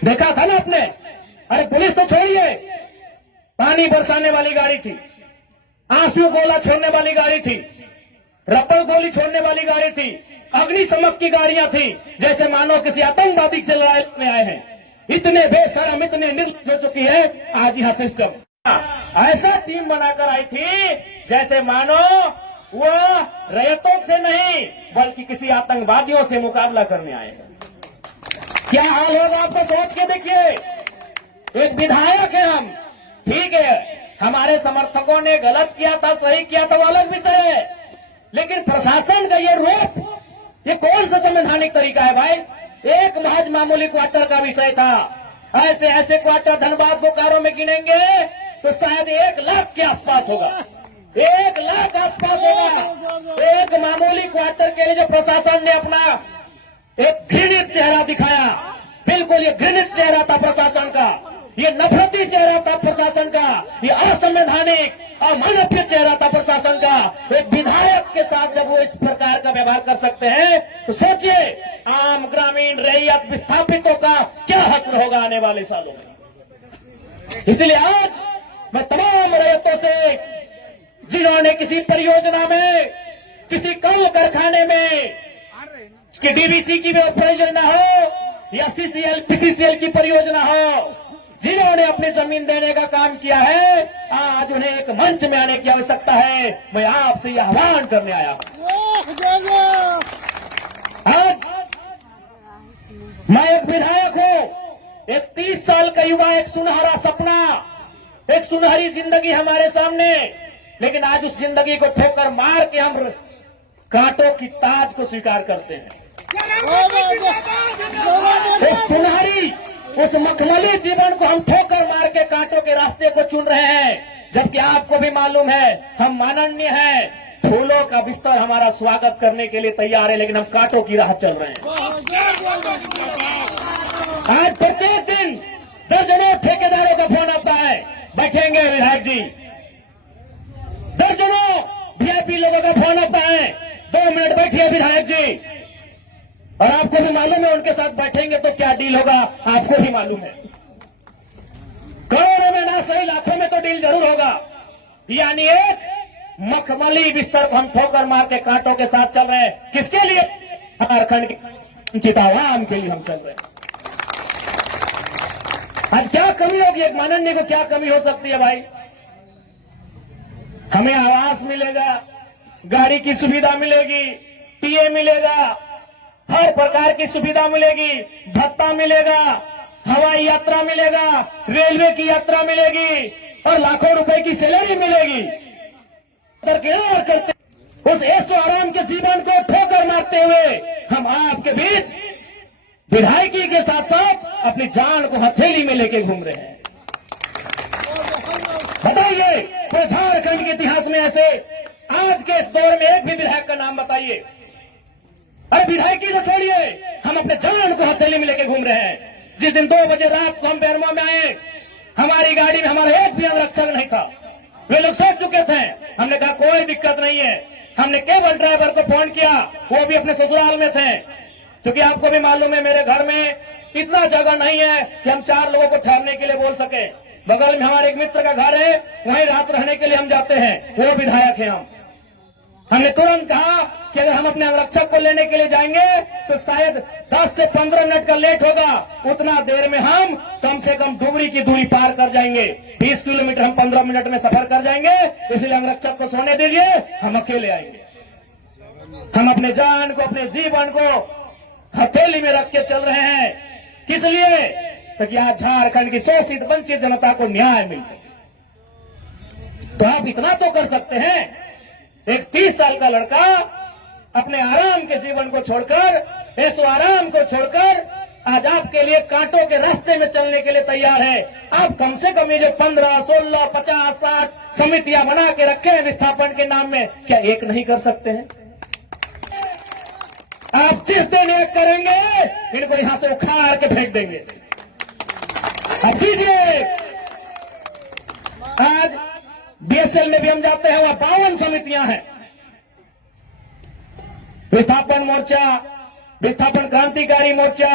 देखा था ना आपने? अरे पुलिस तो छोड़िए, पानी बरसाने वाली गाड़ी थी, आंसू गोला छोड़ने वाली गाड़ी थी, रबर गोली छोड़ने वाली गाड़ी थी, अग्निशमक की गाड़ियां थी, जैसे मानो किसी आतंकवादी से लड़ाई में आए हैं। इतने बेशरम, इतने निर्लज्ज हो चुकी है आज यह सिस्टम। ऐसा टीम बनाकर आई थी जैसे मानो वो रैयतों से नहीं बल्कि किसी आतंकवादियों से मुकाबला करने आए हैं। क्या हाल होगा आपको सोच के देखिए। एक विधायक है हम, ठीक है, हमारे समर्थकों ने गलत किया था, सही किया था, वो अलग विषय है, लेकिन प्रशासन का ये रूप, ये कौन सा संवैधानिक तरीका है भाई? एक महज मामूली क्वार्टर का विषय था। ऐसे ऐसे क्वार्टर धनबाद बोकारो में गिनेंगे तो शायद 1 लाख के आसपास होगा, 1 लाख आसपास होगा। एक मामूली क्वार्टर के लिए जो प्रशासन ने अपना एक घृणित चेहरा दिखाया, बिल्कुल ये घृणित चेहरा था प्रशासन का, ये नफरती चेहरा था प्रशासन का, ये असंवैधानिक अमानवीय चेहरा था प्रशासन का। एक विधायक के साथ जब वो इस प्रकार का व्यवहार कर सकते हैं तो सोचिए आम ग्रामीण रैयत विस्थापितों का क्या हश्र होगा आने वाले सालों में। इसलिए आज मैं तमाम रैयतों से जिन्होंने किसी परियोजना में, किसी कल कारखाने में कि डीवीसी की परियोजना हो या सीसीएल पीसीसीएल की परियोजना हो, जिन्होंने अपनी जमीन देने का काम किया है, आज उन्हें एक मंच में आने की आवश्यकता है। मैं आपसे यह आह्वान करने आया हूं। आज मैं एक विधायक हूं, एक 30 साल का युवा, एक सुनहरा सपना, एक सुनहरी जिंदगी हमारे सामने, लेकिन आज उस जिंदगी को ठोकर मार के हम कांटों की ताज को स्वीकार करते हैं। उस सुनहरी, उस मखमली जीवन को हम ठोकर मार के कांटों के रास्ते को चुन रहे हैं, जबकि आपको भी मालूम है हम माननीय हैं, फूलों का बिस्तर हमारा स्वागत करने के लिए तैयार है, लेकिन हम कांटों की राह चल रहे हैं। आज प्रत्येक दिन दर्जनों ठेकेदारों का फोन आता है, बैठेंगे विधायक जी, दर्जनों वीआईपी लोगों का फोन आता है, 2 मिनट बैठिए विधायक जी, और आपको भी मालूम है उनके साथ बैठेंगे तो क्या डील होगा, आपको भी मालूम है। करोड़ों में ना सही लाखों में तो डील जरूर होगा। यानी एक मखमली बिस्तर को हम ठोकर मार के कांटों के साथ चल रहे हैं। किसके लिए? झारखंड के वंचित आवाम के लिए हम चल रहे हैं। आज क्या कमी होगी? एक माननीय को क्या कमी हो सकती है भाई? हमें आवास मिलेगा, गाड़ी की सुविधा मिलेगी, टीए मिलेगा, हर प्रकार की सुविधा मिलेगी, भत्ता मिलेगा, हवाई यात्रा मिलेगा, रेलवे की यात्रा मिलेगी और लाखों रुपए की सैलरी मिलेगी। और करते उस ऐशो आराम के जीवन को ठोकर मारते हुए हम आपके बीच विधायकी के साथ साथ अपनी जान को हथेली में लेके घूम रहे हैं। बताइए तो झारखंड के इतिहास में ऐसे आज के इस दौर में एक भी विधायक का नाम बताइए। अरे विधायकी को छोड़िए, हम अपने जान को हथेली में लेके घूम रहे हैं। जिस दिन 2 बजे रात को हम बेरमो में आए, हमारी गाड़ी में हमारा एक भी अंगरक्षक नहीं था। वे लोग सोच चुके थे। हमने कहा कोई दिक्कत नहीं है। हमने केवल ड्राइवर को फोन किया, वो भी अपने ससुराल में थे, क्योंकि आपको भी मालूम है मेरे घर में इतना जगह नहीं है कि हम 4 लोगों को ठहरने के लिए बोल सके। बगल में हमारे एक मित्र का घर है, वहीं रात रहने के लिए हम जाते हैं, वो विधायक है। हमने तुरंत कहा कि अगर हम अपने अंगरक्षक को लेने के लिए जाएंगे तो शायद 10 से 15 मिनट का लेट होगा, उतना देर में हम कम से कम डुबरी की दूरी पार कर जाएंगे। 20 किलोमीटर हम 15 मिनट में सफर कर जाएंगे, इसलिए अंगरक्षक को सोने दीजिए, हम अकेले आएंगे। हम अपने जान को, अपने जीवन को हथेली में रख के चल रहे हैं। किस लिए? ताकि आज झारखंड की शोषित वंचित जनता को न्याय मिल सके। तो आप इतना तो कर सकते हैं, एक 30 साल का लड़का अपने आराम के जीवन को छोड़कर, ऐसो आराम को छोड़कर आज आपके लिए कांटों के रास्ते में चलने के लिए तैयार है। आप कम से कम ये जो 15, 16, 50, 60 समितियां बना के रखे हैं विस्थापन के नाम में, क्या एक नहीं कर सकते हैं? आप जिस दिन एक करेंगे इनको यहां से उखाड़ के फेंक देंगे। अब कीजिए। आज बीएसएल में भी हम जाते हैं, वहां 52 समितियां हैं। विस्थापन मोर्चा, विस्थापन क्रांतिकारी मोर्चा,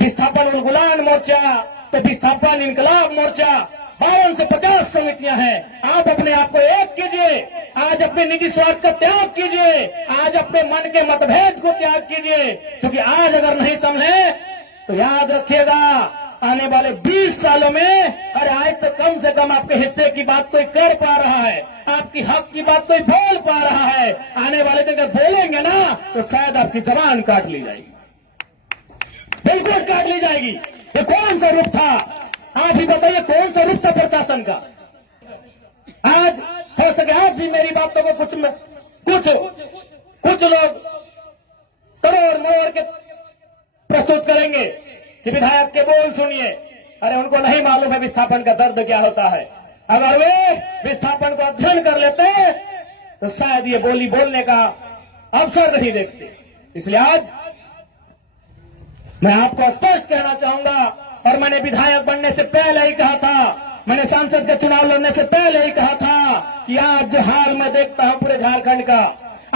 विस्थापन उलगुलान मोर्चा, तो विस्थापन इनकलाब मोर्चा, 52 से 50 समितियां हैं। आप अपने आप को एक कीजिए, आज अपने निजी स्वार्थ का त्याग कीजिए, आज अपने मन के मतभेद को त्याग कीजिए, क्योंकि आज अगर नहीं समझे तो याद रखिएगा आने वाले 20 सालों में, अरे आज तो कम से कम आपके हिस्से की बात कोई कर पा रहा है, आपकी हक की बात कोई बोल पा रहा है, आने वाले दिन अगर बोलेंगे ना तो शायद आपकी जबान काट ली जाएगी, बिल्कुल काट ली जाएगी। ये कौन सा रूप था? आप ही बताइए, कौन सा रूप था प्रशासन का? आज हो सके आज भी मेरी बातों को कुछ लोग तोड़ मोड़ के प्रस्तुत करेंगे कि विधायक के बोल सुनिए। अरे उनको नहीं मालूम है विस्थापन का दर्द क्या होता है। अगर वे विस्थापन को अध्ययन कर लेते तो शायद ये बोली बोलने का अवसर नहीं देखते। इसलिए आज मैं आपको स्पष्ट कहना चाहूंगा, और मैंने विधायक बनने से पहले ही कहा था, मैंने सांसद का चुनाव लड़ने से पहले ही कहा था कि आज जो हाल मैं देखता हूं पूरे झारखंड का,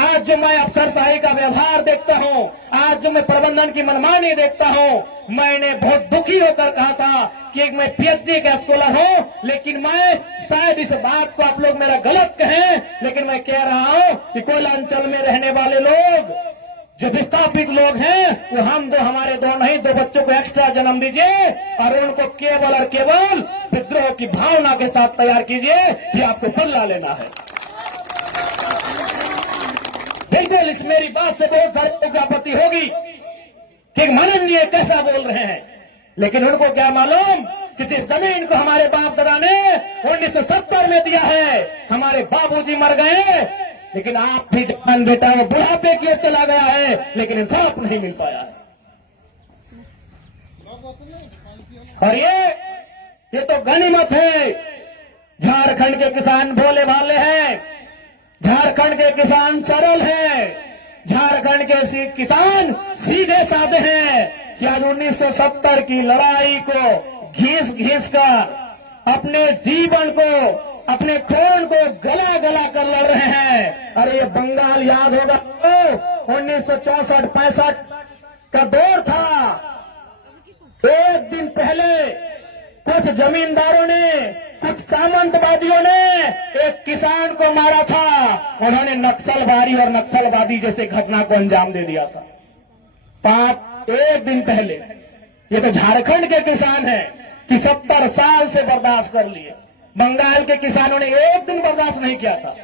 आज जो मैं अफसरशाही का व्यवहार देखता हूं, आज जो मैं प्रबंधन की मनमानी देखता हूं, मैंने बहुत दुखी होकर कहा था कि मैं पीएचडी का स्कॉलर हूं, लेकिन मैं शायद इस बात को आप लोग मेरा गलत कहें, लेकिन मैं कह रहा हूं कि कोयला अंचल में रहने वाले लोग जो विस्थापित लोग हैं, वो हम दो हमारे दो नहीं, 2 बच्चों को एक्स्ट्रा जन्म दीजिए और उनको केवल और केवल विद्रोह की भावना के साथ तैयार कीजिए कि आपको पल्ला लेना है। बिल्कुल इस मेरी बात से बहुत सारे लोगों को आपत्ति होगी कि माननीय कैसा बोल रहे हैं, लेकिन उनको क्या मालूम कि जिस जमीन को हमारे बाप दादा ने 1970 में दिया है, हमारे बाबूजी मर गए, लेकिन आप भी जवान बेटा वो बुढ़ापे की ओर चला गया है, लेकिन इंसाफ नहीं मिल पाया है। और ये तो गनीमत है। झारखंड के किसान भोले भाले हैं, झारखंड के किसान सरल हैं, झारखंड के किसान सीधे साधे हैं कि आज 1970 की लड़ाई को घिस घिस कर अपने जीवन को, अपने खून को गला गला कर लड़ रहे हैं। अरे ये बंगाल याद होगा तो 1964-65 का दौर था। एक दिन पहले कुछ जमींदारों ने, कुछ सामंतवादियों ने एक किसान को मारा था, उन्होंने नक्सलवादी और नक्सलवादी जैसे घटना को अंजाम दे दिया था। एक दिन पहले। ये तो झारखंड के किसान हैं कि 70 साल से बर्दाश्त कर लिए। बंगाल के किसानों ने एक दिन बर्दाश्त नहीं किया था।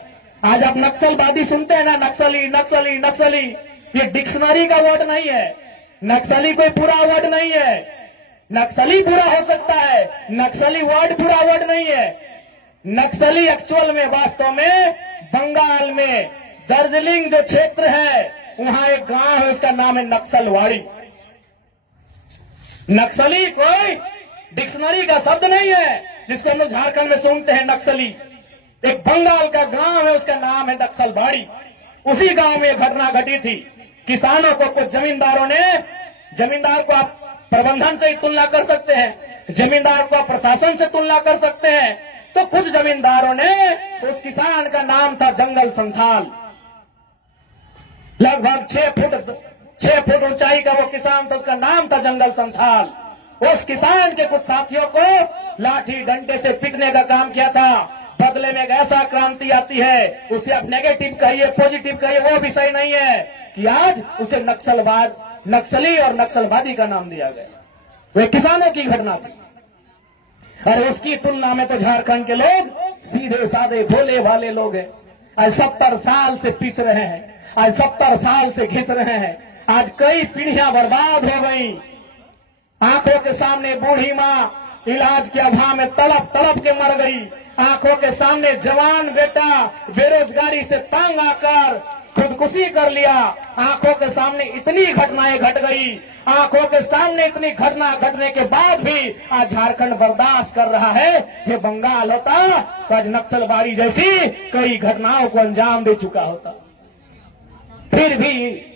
आज आप नक्सलवादी सुनते हैं ना, नक्सली नक्सली नक्सली, ये डिक्शनरी का वर्ड नहीं है। नक्सली कोई पूरा वर्ड नहीं है। नक्सली बुरा हो सकता है, नक्सली वर्ड बुरा वर्ड नहीं है। नक्सली एक्चुअल में, वास्तव में बंगाल में दार्जिलिंग जो क्षेत्र है, वहां एक गांव है, उसका नाम है नक्सलवाड़ी। नक्सली कोई डिक्शनरी का शब्द नहीं है जिसको हम लोग झारखंड में सुनते हैं नक्सली। एक बंगाल का गांव है, उसका नाम है नक्सलवाड़ी। उसी गांव में घटना घटी थी। किसानों को कुछ जमींदारों ने, जमींदार को आप प्रबंधन से ही तुलना कर सकते हैं, जमींदार को आप प्रशासन से तुलना कर सकते हैं, तो कुछ जमींदारों ने, उस किसान का नाम था जंगल संथाल। लगभग 6 फुट ऊंचाई का वो किसान था, उसका नाम था जंगल संथाल। उस किसान के कुछ साथियों को लाठी डंडे से पीटने का काम किया था। बदले में एक ऐसा क्रांति आती है, उसे आप नेगेटिव कहिए, पॉजिटिव कहिए, वो विषय नहीं है कि आज उसे नक्सलवाद, नक्सली और नक्सलवादी का नाम दिया गया। वे किसानों की घटना थी। और उसकी तुलना में तो झारखंड के लोग सीधे साधे भोले भाले लोग हैं। आज 70 साल से पिस रहे हैं, आज 70 साल से घिस रहे हैं। आज कई पीढ़ियां बर्बाद हो गई। आंखों के सामने बूढ़ी माँ इलाज के अभाव में तड़प तड़प के मर गई। आंखों के सामने जवान बेटा बेरोजगारी से तंग आकर खुदकुशी कर लिया। आंखों के सामने इतनी घटनाएं घट गई। आंखों के सामने इतनी घटना घटने के बाद भी आज झारखंड बर्दाश्त कर रहा है। ये बंगाल होता तो आज नक्सलबाड़ी जैसी कई घटनाओं को अंजाम दे चुका होता। फिर भी